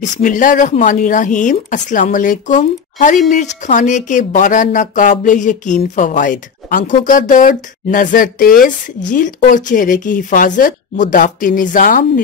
बिस्मिल्लाहिर्रहमानिर्रहीम। अस्सलाम वालेकुम। हरी मिर्च खाने के 12 नाकाबिले यकीन फवाइद। आंखों का दर्द, नजर तेज, जिल्द और चेहरे की हिफाजत, मुदाफती निजाम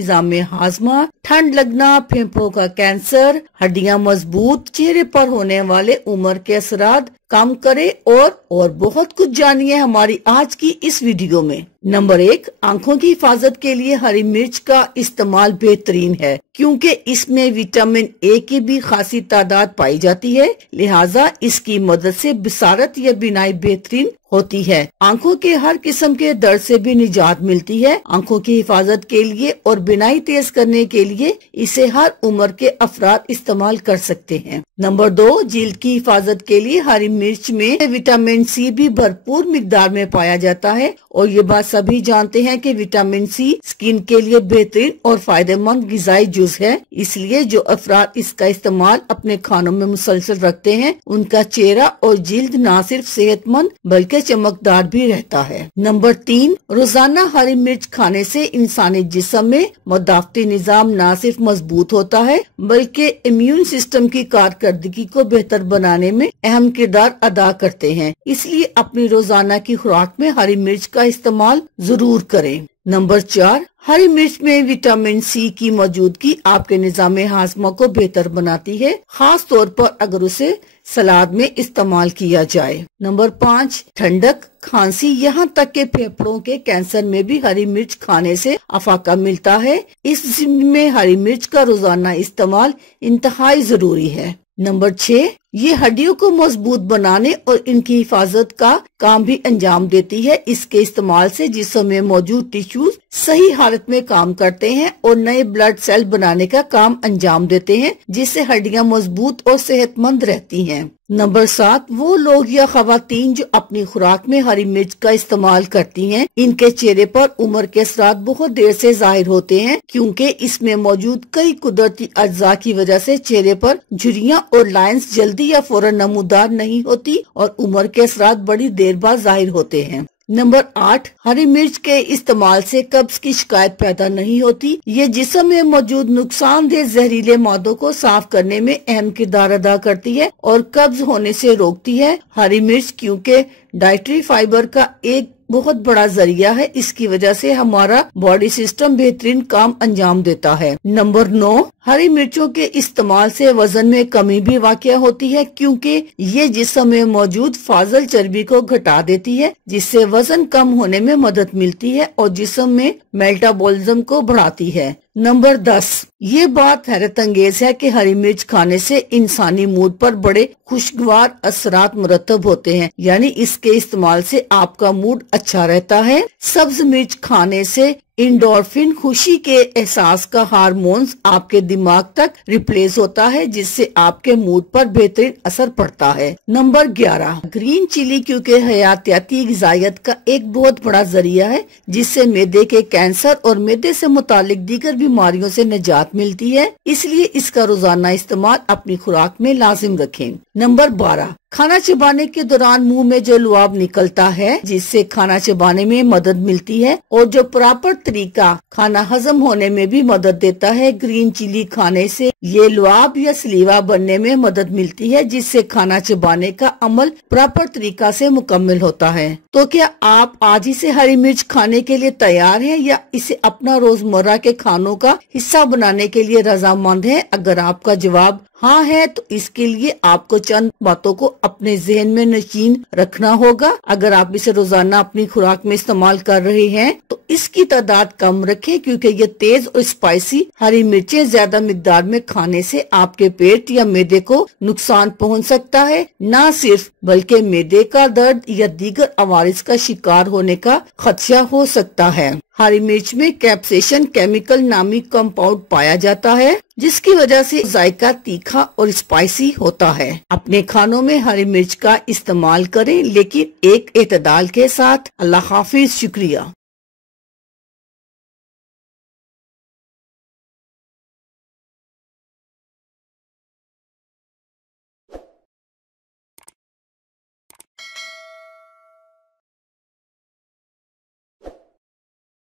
हाजमा, ठंड लगना, फेफड़ों का कैंसर, हड्डियां मजबूत, चेहरे पर होने वाले उम्र के असरात कम करे और बहुत कुछ जानिए हमारी आज की इस वीडियो में। नंबर 1, आंखों की हिफाजत के लिए हरी मिर्च का इस्तेमाल बेहतरीन है क्योंकि इसमें विटामिन ए की भी खासी तादाद पाई जाती है, लिहाजा इसकी मदद से बसारत या बिनाई बेहतरीन होती है। आंखों के हर किस्म के दर्द से भी निजात मिलती है। आंखों की हिफाजत के लिए और बिनाई तेज करने के लिए इसे हर उम्र के अफराद इस्तेमाल कर सकते हैं। नंबर 2, जिल्द की हिफाजत के लिए हरी मिर्च में विटामिन सी भी भरपूर मिकदार में पाया जाता है और ये बात सभी जानते हैं कि विटामिन सी स्किन के लिए बेहतरीन और फायदेमंद गिजाई जुज है। इसलिए जो अफराद इसका इस्तेमाल अपने खानों में मुसलसल रखते हैं उनका चेहरा और जिल्द न सिर्फ सेहतमंद बल्कि चमकदार भी रहता है। नंबर 3, रोजाना हरी मिर्च खाने से इंसानी जिस्म में मुदाफती निजाम न सिर्फ मजबूत होता है बल्कि इम्यून सिस्टम की कारकर्दगी को बेहतर बनाने में अहम किरदार अदा करते हैं। इसलिए अपनी रोजाना की खुराक में हरी मिर्च का इस्तेमाल जरूर करें। नंबर 4, हरी मिर्च में विटामिन सी की मौजूदगी आपके निजाम हाजमा को बेहतर बनाती है, खास तौर पर अगर उसे सलाद में इस्तेमाल किया जाए। नंबर 5, ठंडक, खांसी, यहाँ तक के फेफड़ों के कैंसर में भी हरी मिर्च खाने से अफाका मिलता है। इस ज़िम्न में हरी मिर्च का रोजाना इस्तेमाल इंतहाई जरूरी है। नंबर 6, ये हड्डियों को मजबूत बनाने और इनकी हिफाजत का काम भी अंजाम देती है। इसके इस्तेमाल से जिस्म में मौजूद टिश्यूज सही हालत में काम करते हैं और नए ब्लड सेल बनाने का काम अंजाम देते हैं, जिससे हड्डियां मजबूत और सेहतमंद रहती हैं। नंबर 7, वो लोग या खवातीन जो अपनी खुराक में हरी मिर्च का इस्तेमाल करती हैं, इनके चेहरे पर उम्र के असरात बहुत देर से जाहिर होते हैं क्योंकि इसमें मौजूद कई कुदरती अज्जा की वजह से चेहरे पर झुर्रियां और लाइंस जल्दी या फौरन नमूदार नहीं होती और उम्र के असरात बड़ी देर बाद जाहिर होते हैं। नंबर 8, हरी मिर्च के इस्तेमाल से कब्ज की शिकायत पैदा नहीं होती। ये जिस्म में मौजूद नुकसानदेह जहरीले मादों को साफ करने में अहम किरदार अदा करती है और कब्ज होने से रोकती है। हरी मिर्च क्योंकि डाइटरी फाइबर का एक बहुत बड़ा जरिया है, इसकी वजह से हमारा बॉडी सिस्टम बेहतरीन काम अंजाम देता है। नंबर 9, हरी मिर्चों के इस्तेमाल से वजन में कमी भी वाक़या होती है क्योंकि ये जिस्म में मौजूद फाजल चर्बी को घटा देती है, जिससे वजन कम होने में मदद मिलती है और जिस्म में मेटाबॉलिज्म को बढ़ाती है। नंबर 10, ये बात हैरत अंगेज है कि हरी मिर्च खाने से इंसानी मूड पर बड़े खुशगवार असरात मुरतब होते हैं, यानी इसके इस्तेमाल से आपका मूड अच्छा रहता है। सब्ज मिर्च खाने से इंडोर्फिन खुशी के एहसास का हार्मोन्स आपके दिमाग तक रिप्लेस होता है, जिससे आपके मूड पर बेहतरीन असर पड़ता है। नंबर 11, ग्रीन चिली क्योंकि हयातियाती ग़िज़ाइयत का एक बहुत बड़ा जरिया है, जिससे मैदे के कैंसर और मैदे से मुतालिक दीगर बीमारियों से निजात मिलती है, इसलिए इसका रोजाना इस्तेमाल अपनी खुराक में लाजिम रखें। नंबर 12, खाना चबाने के दौरान मुंह में जो लुआब निकलता है, जिससे खाना चबाने में मदद मिलती है और जो प्रॉपर तरीका खाना हजम होने में भी मदद देता है। ग्रीन चिली खाने से ये लुआब या सलीवा बनने में मदद मिलती है, जिससे खाना चबाने का अमल प्रॉपर तरीका से मुकम्मल होता है। तो क्या आप आज ही से हरी मिर्च खाने के लिए तैयार हैं या इसे अपना रोजमर्रा के खानों का हिस्सा बनाने के लिए रजामंद हैं? अगर आपका जवाब हाँ है तो इसके लिए आपको चंद बातों को अपने जहन में नशीन रखना होगा। अगर आप इसे रोजाना अपनी खुराक में इस्तेमाल कर रहे हैं तो इसकी तादाद कम रखें क्योंकि ये तेज और स्पाइसी हरी मिर्चें ज्यादा मिकदार में खाने से आपके पेट या मैदे को नुकसान पहुंच सकता है, न सिर्फ बल्कि मैदे का दर्द या दीगर अवारिस का शिकार होने का खदशा हो सकता है। हरी मिर्च में कैप्सेशन केमिकल नामी कंपाउंड पाया जाता है, जिसकी वजह से जायका तीखा और स्पाइसी होता है। अपने खानों में हरी मिर्च का इस्तेमाल करें, लेकिन एक एतदाल के साथ। अल्लाह हाफिज, शुक्रिया।